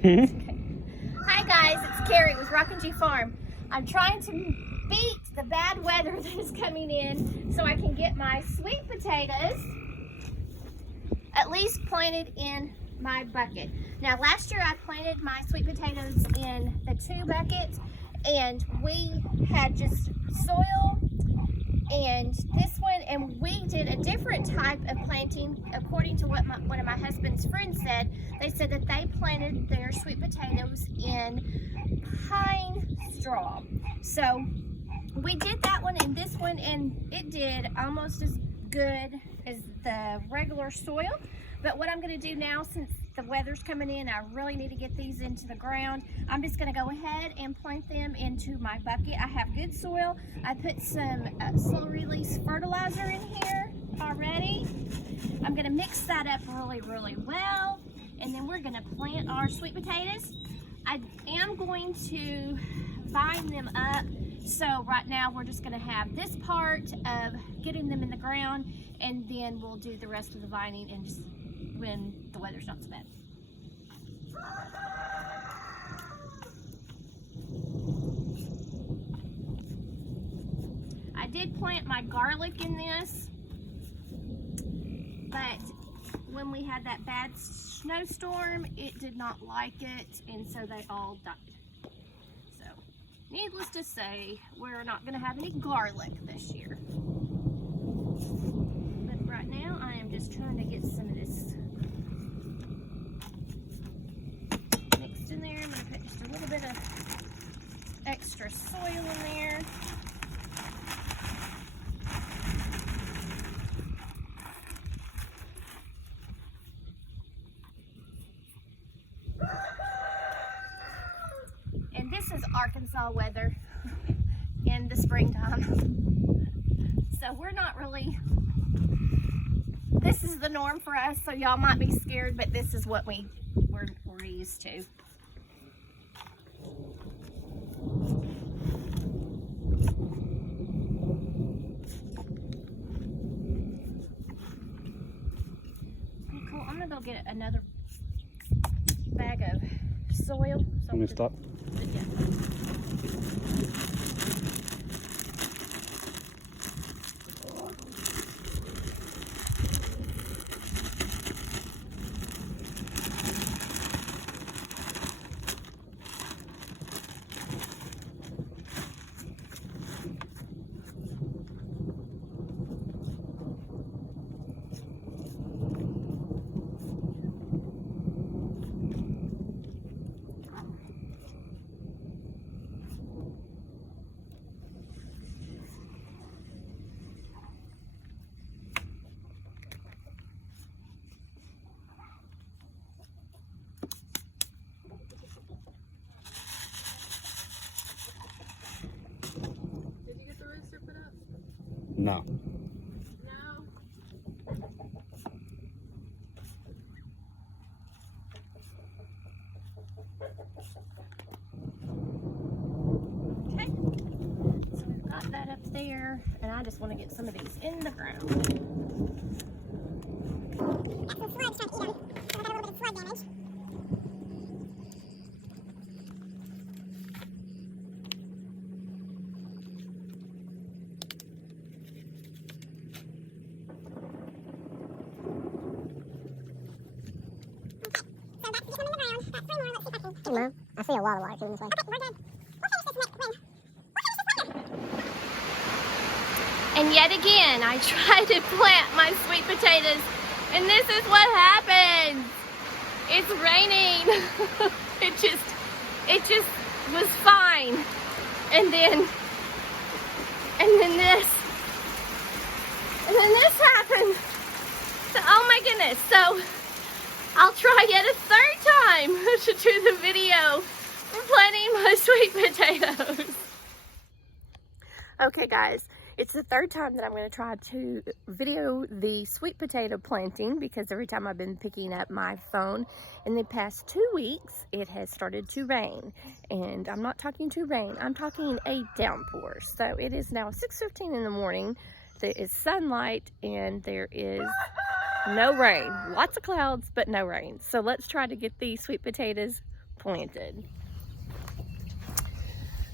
Hi guys, it's Carrie with Rockin G Farm. I'm trying to beat the bad weather that is coming in so I can get my sweet potatoes at least planted in my bucket. Now last year I planted my sweet potatoes in the 2 buckets and we had just soil and this one, and we did a different type of planting according to what one of my husband's friends said. They said that they planted their sweet potatoes in pine straw. So we did that one and this one, and it did almost as good as the regular soil. But what I'm going to do now, since the weather's coming in, I really need to get these into the ground. I'm just going to go ahead and plant them into my bucket. I have good soil. I put some slow release fertilizer in here already. I'm going to mix that up really well, and then we're going to plant our sweet potatoes. I am going to vine them up. So right now we're just going to have this part of getting them in the ground, and then we'll do the rest of the vining and just when the weather's not so bad. I did plant my garlic in this, but when we had that bad snowstorm, it did not like it, and so they all died. So, needless to say, we're not going to have any garlic this year. But right now, I am just trying to get some of this mixed in there. I'm going to put just a little bit of extra soil in there. And this is Arkansas weather in the springtime. So we're not really, this is the norm for us, so y'all might be scared, but this is what we're used to. Cool. I'm gonna go get another bag of soil. So I'm gonna stop. Yeah. No. No. Okay. So we've got that up there, and I just want to get some of these in the ground. Got some slugs trying to eat them, so we got a little bit of slug damage. Mom, I see a lot of water coming this way. Okay, we're good. And yet again, I tried to plant my sweet potatoes, and this is what happens. It's raining. it just was fine. And then this happened. So, oh my goodness. So I'll try yet a third time to do the video for planting my sweet potatoes. Okay guys, it's the third time that I'm going to try to video the sweet potato planting, because every time I've been picking up my phone in the past 2 weeks, it has started to rain. And I'm not talking to rain, I'm talking a downpour. So it is now 6:15 in the morning. There is sunlight and there is no rain. Lots of clouds, but no rain. So let's try to get these sweet potatoes planted.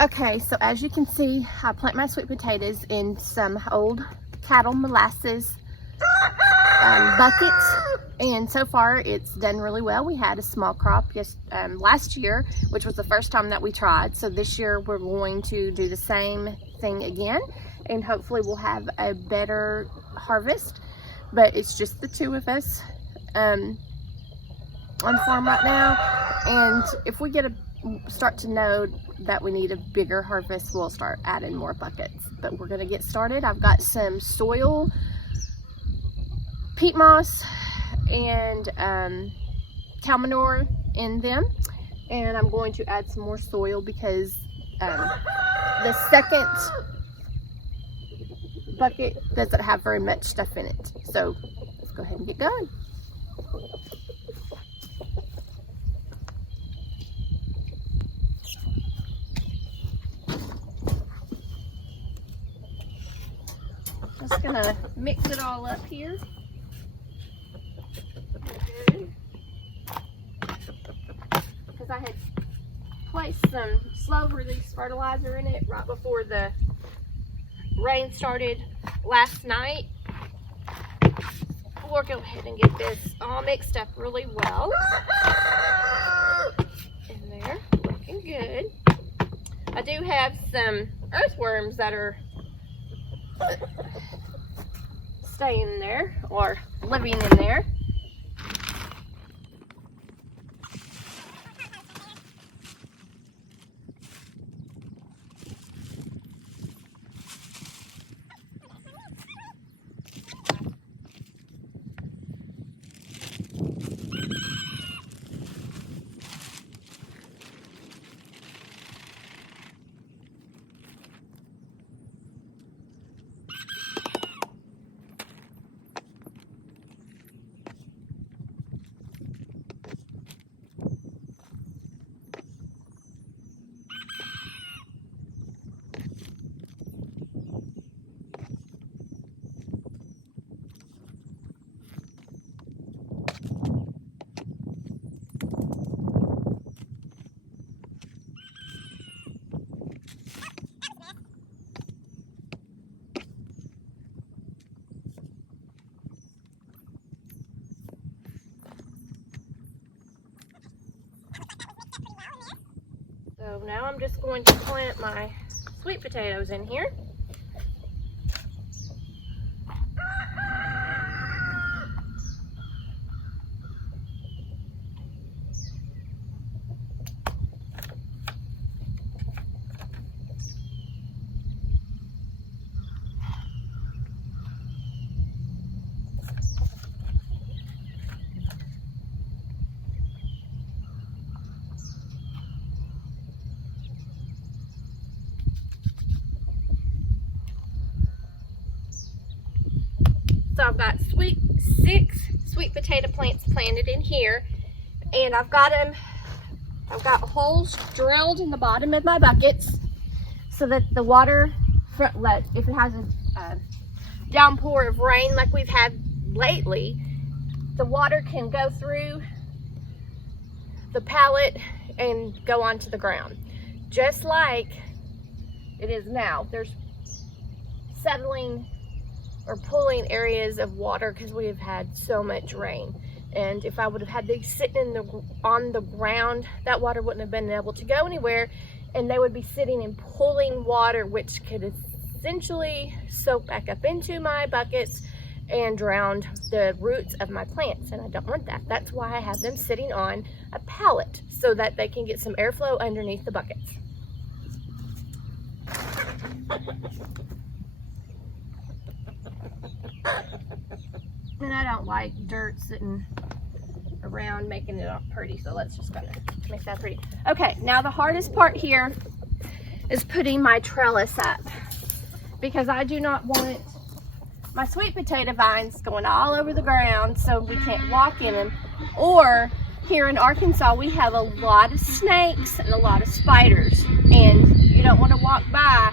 Okay, so as you can see, I plant my sweet potatoes in some old cattle molasses buckets, and so far it's done really well. We had a small crop last year, which was the first time that we tried. So this year we're going to do the same thing again, and hopefully we'll have a better harvest. But it's just the two of us on the farm right now, and if we start to know that we need a bigger harvest, we'll start adding more buckets. But we're going to get started. I've got some soil, peat moss, and cow manure in them, and I'm going to add some more soil because the second bucket doesn't have very much stuff in it. So let's go ahead and get going. Just gonna mix it all up here. Because I had placed some slow release fertilizer in it right before the rain started last night. We'll go ahead and get this all mixed up really well. In there, looking good. I do have some earthworms that are staying there or living in there. So now I'm just going to plant my sweet potatoes in here. So I've got 6 sweet potato plants planted in here, and I've got holes drilled in the bottom of my buckets so that the water, if it has a downpour of rain like we've had lately, the water can go through the pallet and go onto the ground. Just like it is now. There's settling or pulling areas of water because we have had so much rain. And if I would have had these sitting on the ground, that water wouldn't have been able to go anywhere, and they would be sitting and pulling water, which could essentially soak back up into my buckets and drown the roots of my plants, and I don't want that. That's why I have them sitting on a pallet so that they can get some airflow underneath the buckets. And I don't like dirt sitting around making it all pretty, so let's just kind of make that pretty. Okay, now the hardest part here is putting my trellis up, because I do not want my sweet potato vines going all over the ground so we can't walk in them. Or here in Arkansas, we have a lot of snakes and a lot of spiders, and you don't want to walk by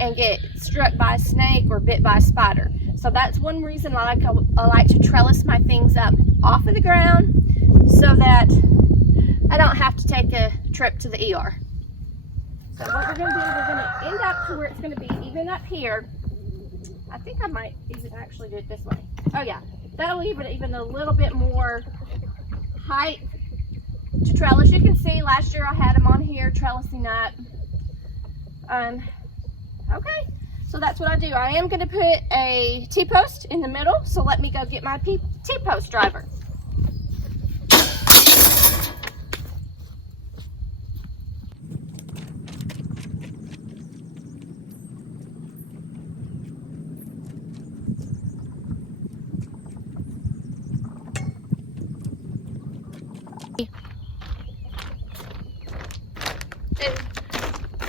and get struck by a snake or bit by a spider. So that's one reason I like to trellis my things up off of the ground, so that I don't have to take a trip to the ER. So what we're going to do, we're going to end up to where it's going to be even up here. I think I might even actually do it this way. Oh yeah, that'll leave it even a little bit more height to trellis. You can see last year I had them on here trellising up. Okay, so that's what I do. I am going to put a T-post in the middle, so let me go get my T-post driver. And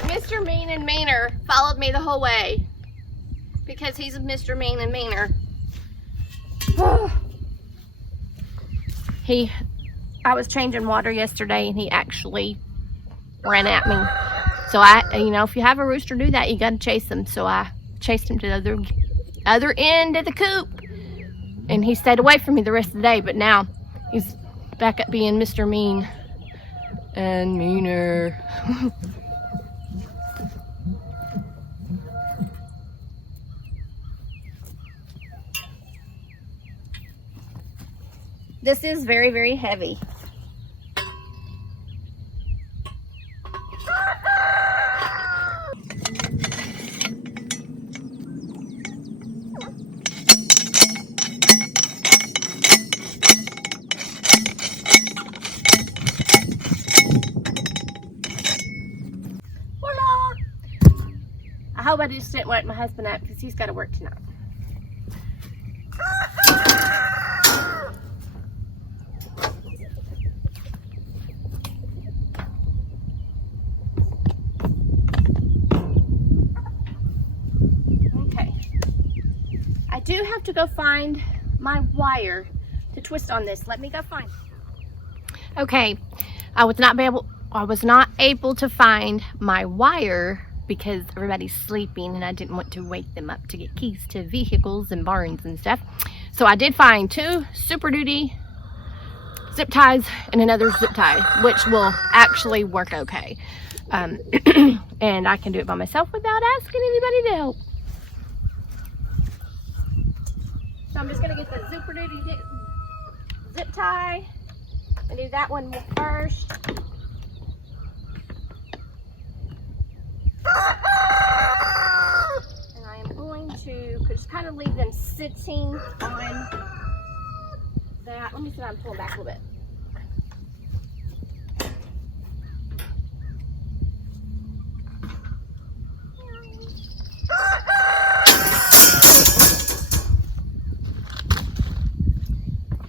Mr. Mean and Meaner followed me the whole way because he's a Mr. Mean and Meaner. I was changing water yesterday and he actually ran at me. So if you have a rooster do that, you got to chase him. So I chased him to the other end of the coop and he stayed away from me the rest of the day. But now he's back at being Mr. Mean and Meaner. This is very, very heavy. I hope I just didn't wake my husband up because he's got to work tonight. Okay. I do have to go find my wire to twist on this. Let me go find it. Okay. I was not able to find my wire because everybody's sleeping and I didn't want to wake them up to get keys to vehicles and barns and stuff. So I did find 2 Super Duty zip ties and another zip tie, which will actually work okay. And I can do it by myself without asking anybody to help. So I'm just gonna get the Super Duty zip tie and do that one first. And I am going to just kind of leave them sitting on that. Let me see if I can pull back a little bit.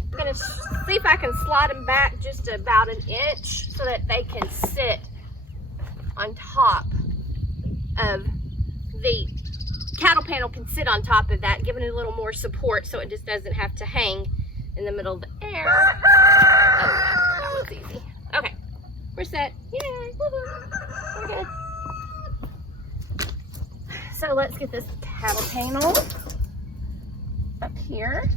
I'm going to see if I can slide them back just about an inch so that they can sit on top of the cattle panel, can sit on top of that, giving it a little more support so it just doesn't have to hang in the middle of the air. Oh yeah, that was easy. Okay, we're set. Yay, we're good. So let's get this cattle panel up here.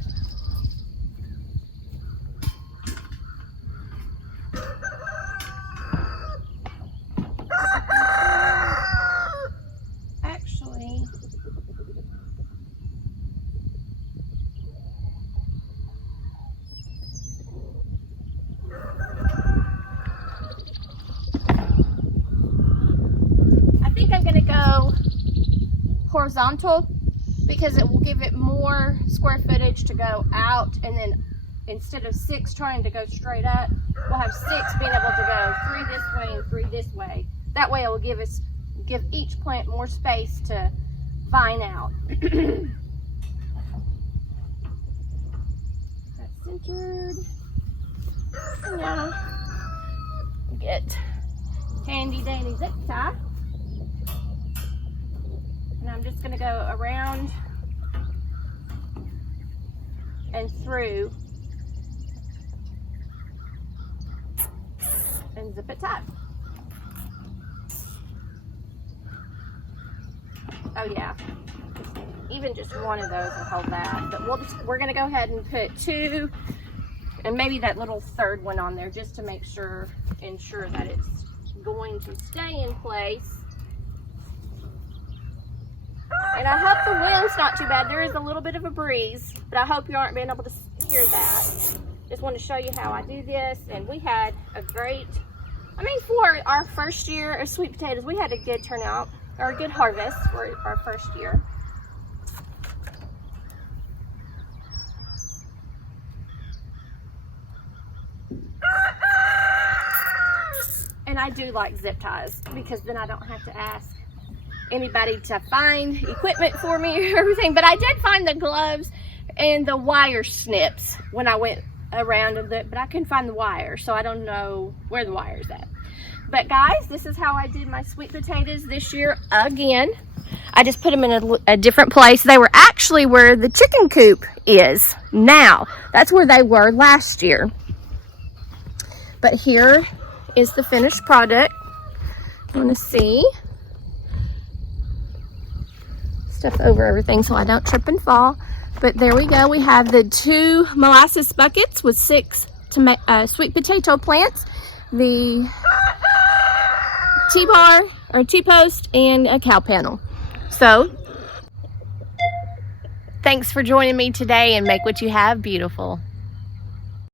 Horizontal because it will give it more square footage to go out, and then instead of 6 trying to go straight up, we'll have 6 being able to go 3 this way and 3 this way. That way it will give each plant more space to vine out. That's centered. And now get handy dandy zip tie. And I'm just going to go around and through and zip it tight. Oh yeah, even just one of those will hold that. But we're going to go ahead and put 2 And maybe that little third one on there just to make sure, ensure that it's going to stay in place. And I hope the wind's not too bad. There is a little bit of a breeze, but I hope you aren't being able to hear that. Just want to show you how I do this. And we had a great, for our first year of sweet potatoes, we had a good turnout, or a good harvest for our first year. And I do like zip ties because then I don't have to ask anybody to find equipment for me or everything. But I did find the gloves and the wire snips when I went around, but I couldn't find the wire, so I don't know where the wire's at. But guys, this is how I did my sweet potatoes this year again. I just put them in a different place. They were actually where the chicken coop is now. That's where they were last year. But here is the finished product. I want to see. Stuff over everything so I don't trip and fall. But there we go. We have the 2 molasses buckets with 6 sweet potato plants, the T-bar or T-post, and a cow panel. So, thanks for joining me today, and make what you have beautiful.